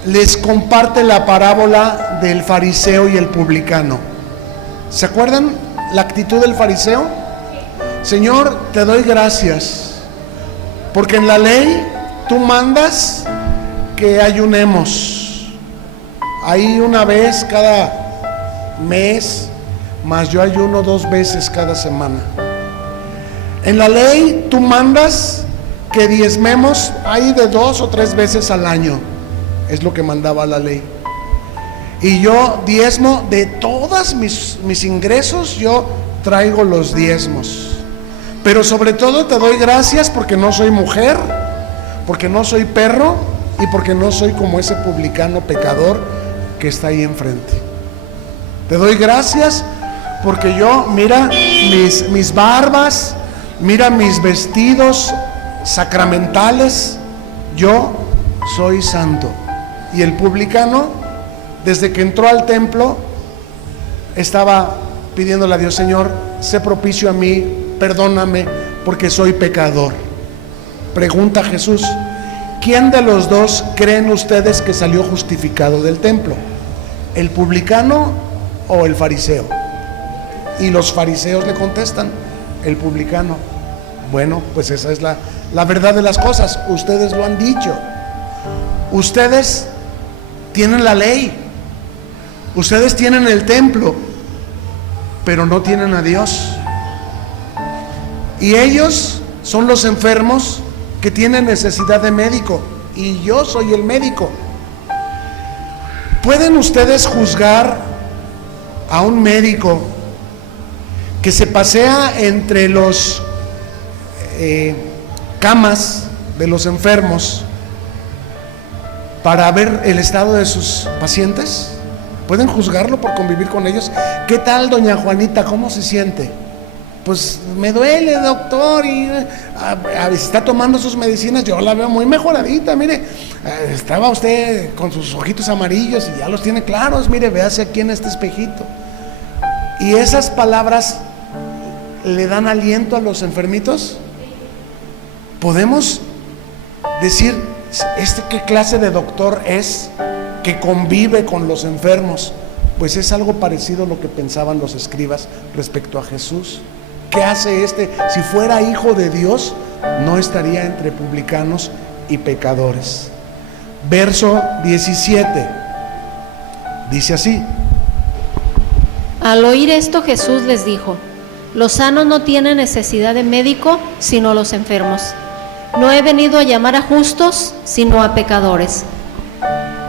les comparte la parábola del fariseo y el publicano. ¿Se acuerdan la actitud del fariseo? Señor, te doy gracias porque en la ley tú mandas que ayunemos ahí una vez cada mes, mas yo ayuno 2 veces cada semana. En la ley tú mandas que diezmemos ahí de 2 o 3 veces al año. Es lo que mandaba la ley. Y yo diezmo de todas mis ingresos, yo traigo los diezmos. Pero sobre todo te doy gracias porque no soy mujer, porque no soy perro y porque no soy como ese publicano pecador que está ahí enfrente. Te doy gracias porque yo, mira mis barbas, mira mis vestidos sacramentales, yo soy santo. Y el publicano, desde que entró al templo, estaba pidiéndole a Dios: Señor, sé propicio a mí, perdóname porque soy pecador. Pregunta Jesús: ¿quién de los dos creen ustedes que salió justificado del templo? ¿El publicano o el fariseo? Y los fariseos le contestan: el publicano. Bueno, pues esa es la verdad de las cosas. Ustedes lo han dicho. Ustedes tienen la ley, ustedes tienen el templo, pero no tienen a Dios. Y ellos son los enfermos que tienen necesidad de médico, y yo soy el médico. ¿Pueden ustedes juzgar a un médico que se pasea entre los camas de los enfermos para ver el estado de sus pacientes? ¿Pueden juzgarlo por convivir con ellos? ¿Qué tal, doña Juanita? ¿Cómo se siente? Pues me duele, doctor, y está tomando sus medicinas. Yo la veo muy mejoradita, mire. Estaba usted con sus ojitos amarillos y ya los tiene claros. Mire, véase aquí en este espejito. Y esas palabras le dan aliento a los enfermitos. Podemos decir, ¿qué clase de doctor es que convive con los enfermos? Pues es algo parecido a lo que pensaban los escribas respecto a Jesús. ¿Qué hace este? Si fuera hijo de Dios, no estaría entre publicanos y pecadores. Verso 17 dice así: Al oír esto, Jesús les dijo: los sanos no tienen necesidad de médico, sino los enfermos. No he venido a llamar a justos, sino a pecadores.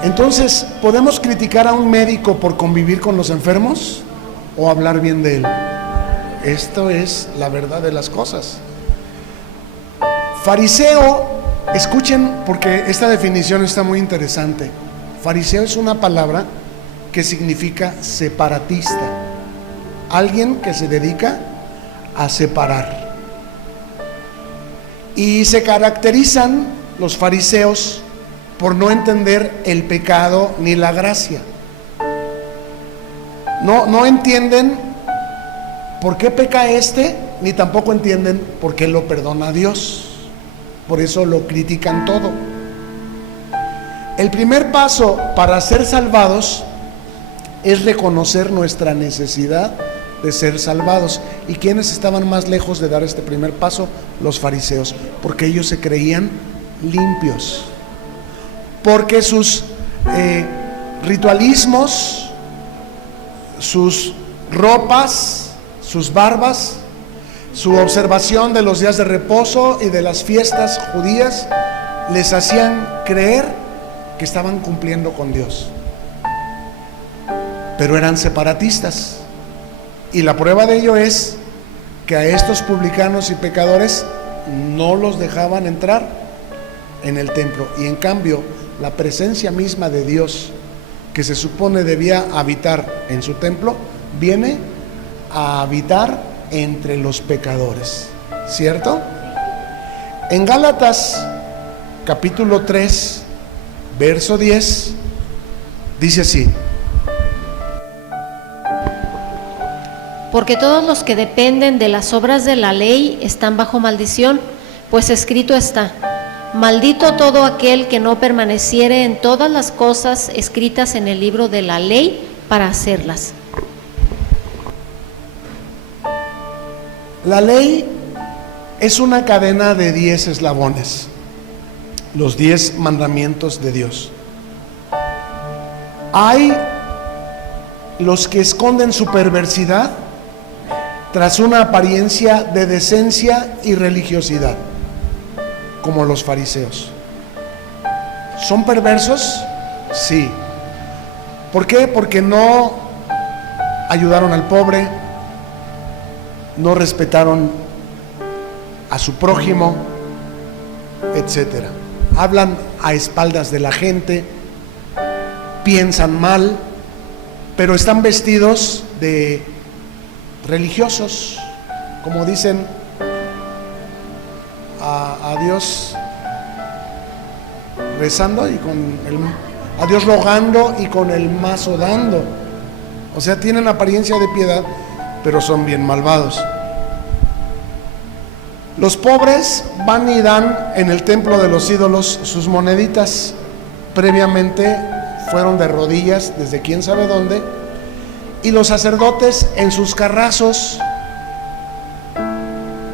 Entonces, ¿podemos criticar a un médico por convivir con los enfermos o hablar bien de él? Esto es la verdad de las cosas. Fariseo, escuchen porque esta definición está muy interesante. Fariseo es una palabra que significa separatista, alguien que se dedica a separar. Y se caracterizan los fariseos por no entender el pecado ni la gracia. No entienden por qué peca ni tampoco entienden por qué lo perdona Dios. Por eso lo critican todo. El primer paso para ser salvados es reconocer nuestra necesidad de ser salvados. ¿Y quiénes estaban más lejos de dar este primer paso? Los fariseos, porque ellos se creían limpios, porque sus ritualismos, sus ropas, sus barbas, su observación de los días de reposo y de las fiestas judías les hacían creer que estaban cumpliendo con Dios, pero eran separatistas. Y la prueba de ello es que a estos publicanos y pecadores no los dejaban entrar en el templo, y en cambio la presencia misma de Dios, que se supone debía habitar en su templo, viene a habitar entre los pecadores, ¿cierto? En Gálatas capítulo 3 verso 10 dice así: Porque todos los que dependen de las obras de la ley están bajo maldición, pues escrito está: maldito todo aquel que no permaneciere en todas las cosas escritas en el libro de la ley para hacerlas. La ley es una cadena de 10 eslabones, los 10 mandamientos de Dios. Hay los que esconden su perversidad tras una apariencia de decencia y religiosidad, como los fariseos. ¿Son perversos? Sí. ¿Por qué? Porque no ayudaron al pobre, no respetaron a su prójimo, etcétera. Hablan a espaldas de la gente, piensan mal, pero están vestidos de religiosos, como dicen a Dios rezando y a Dios rogando y con el mazo dando. O sea, tienen apariencia de piedad, pero son bien malvados. Los pobres van y dan en el templo de los ídolos sus moneditas. Previamente fueron de rodillas desde quién sabe dónde, y los sacerdotes en sus carrazos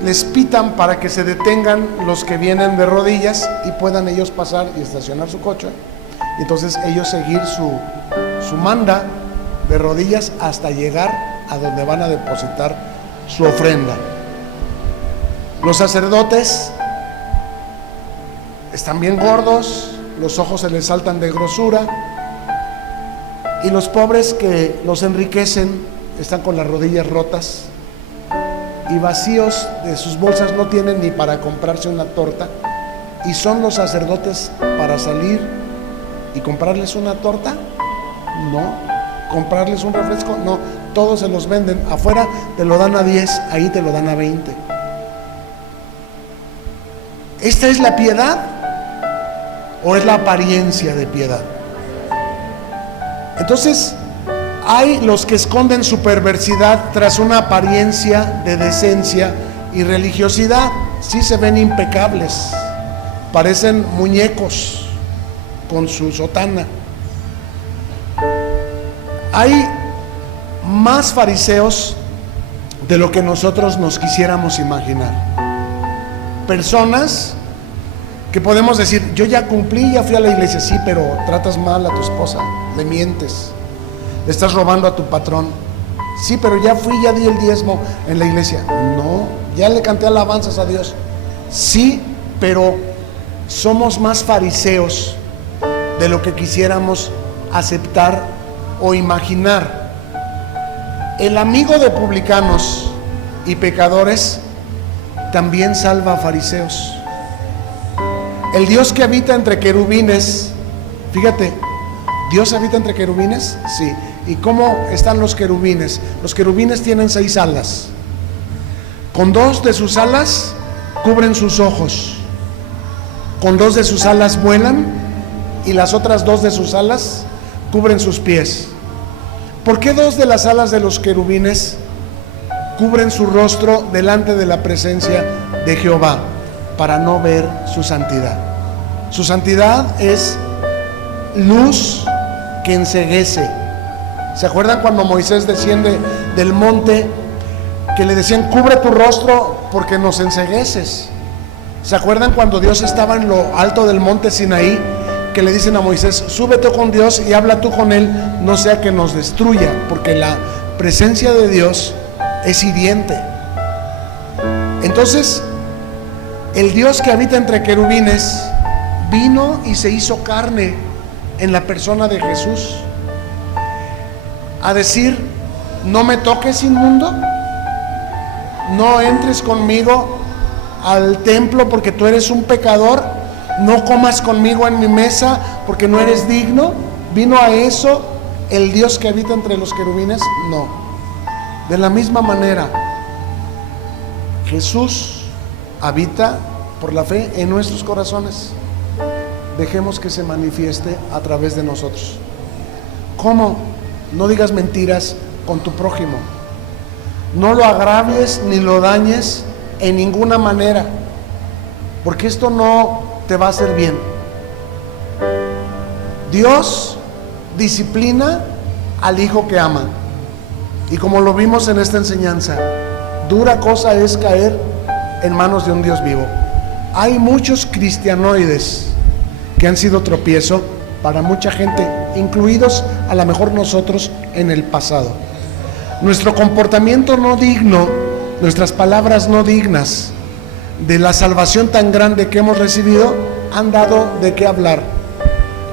les pitan para que se detengan los que vienen de rodillas y puedan ellos pasar y estacionar su coche, y entonces ellos seguir su manda de rodillas hasta llegar a donde van a depositar su ofrenda. Los sacerdotes están bien gordos, los ojos se les saltan de grosura, y los pobres que los enriquecen están con las rodillas rotas y vacíos de sus bolsas, no tienen ni para comprarse una torta, y son los sacerdotes para salir y comprarles una torta, no, comprarles un refresco, no, todos se los venden, afuera te lo dan a 10, ahí te lo dan a 20. ¿Esta es la piedad o es la apariencia de piedad? Entonces, hay los que esconden su perversidad tras una apariencia de decencia y religiosidad. Sí se ven impecables, parecen muñecos con su sotana. Hay más fariseos de lo que nosotros nos quisiéramos imaginar. Personas que podemos decir, yo ya cumplí, ya fui a la iglesia, sí, pero tratas mal a tu esposa, le mientes, le estás robando a tu patrón. Sí, pero ya fui, ya di el diezmo en la iglesia. No, ya le canté alabanzas a Dios. Sí, pero somos más fariseos de lo que quisiéramos aceptar o imaginar. El amigo de publicanos y pecadores también salva a fariseos. El Dios que habita entre querubines, fíjate, ¿Dios habita entre querubines? Sí. ¿Y cómo están los querubines? Los querubines tienen 6 alas. Con 2 de sus alas cubren sus ojos. Con 2 de sus alas vuelan y las otras 2 de sus alas cubren sus pies. ¿Por qué 2 de las alas de los querubines cubren su rostro delante de la presencia de Jehová? Para no ver su santidad. Su santidad es luz que enceguece. ¿Se acuerdan cuando Moisés desciende del monte, que le decían, cubre tu rostro porque nos encegueces? ¿Se acuerdan cuando Dios estaba en lo alto del monte Sinaí, que le dicen a Moisés, súbete con Dios y habla tú con él, no sea que nos destruya, porque la presencia de Dios es hiriente? Entonces, el Dios que habita entre querubines vino y se hizo carne en la persona de Jesús, a decir, no me toques, inmundo, no entres conmigo al templo porque tú eres un pecador, no comas conmigo en mi mesa porque no eres digno. ¿Vino a eso el Dios que habita entre los querubines? No. De la misma manera, Jesús habita por la fe en nuestros corazones. Dejemos que se manifieste a través de nosotros. ¿Cómo? No digas mentiras con tu prójimo. No lo agravies ni lo dañes en ninguna manera, porque esto no te va a hacer bien. Dios disciplina al hijo que ama. Y como lo vimos en esta enseñanza, dura cosa es caer en manos de un Dios vivo. Hay muchos cristianoides que han sido tropiezo para mucha gente, incluidos a lo mejor nosotros en el pasado. Nuestro comportamiento no digno, nuestras palabras no dignas de la salvación tan grande que hemos recibido, han dado de qué hablar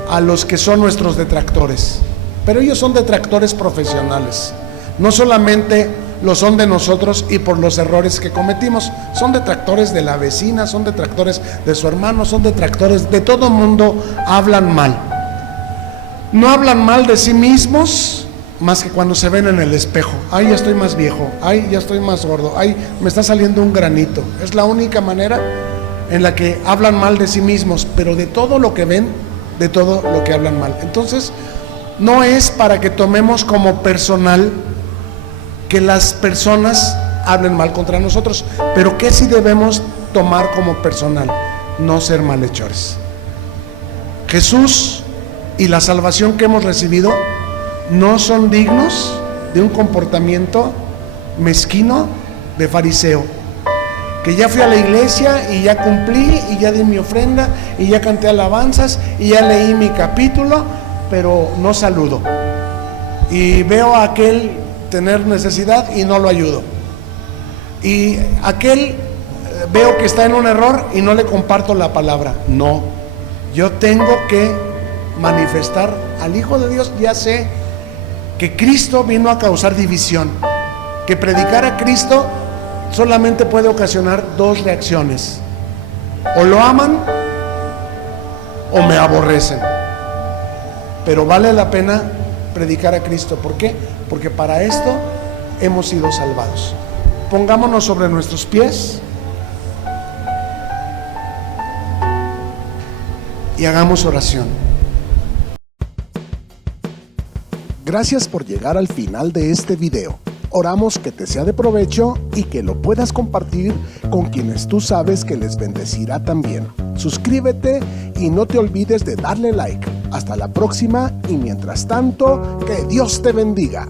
a los que son nuestros detractores. Pero ellos son detractores profesionales, no solamente lo son de nosotros y por los errores que cometimos, son detractores de la vecina, son detractores de su hermano, son detractores de todo mundo. Hablan mal. No hablan mal de sí mismos más que cuando se ven en el espejo. Ay, ya estoy más viejo, ay, ya estoy más gordo, ay, me está saliendo un granito. Es la única manera en la que hablan mal de sí mismos, pero de todo lo que ven, de todo lo que hablan mal. Entonces, no es para que tomemos como personal que las personas hablen mal contra nosotros, pero que sí debemos tomar como personal, no ser malhechores. Jesús y la salvación que hemos recibido no son dignos de un comportamiento mezquino de fariseo, que ya fui a la iglesia y ya cumplí y ya di mi ofrenda y ya canté alabanzas y ya leí mi capítulo, pero no saludo, y veo a aquel tener necesidad y no lo ayudo, y aquel veo que está en un error y no le comparto la palabra. No, Yo tengo que manifestar al Hijo de Dios. Ya sé que Cristo vino a causar división, que predicar a Cristo solamente puede ocasionar dos reacciones: o lo aman o me aborrecen. Pero vale la pena predicar a Cristo. ¿Por qué? Porque para esto hemos sido salvados. Pongámonos sobre nuestros pies y hagamos oración. Gracias por llegar al final de este video. Oramos que te sea de provecho y que lo puedas compartir con quienes tú sabes que les bendecirá también. Suscríbete y no te olvides de darle like. Hasta la próxima y mientras tanto, que Dios te bendiga.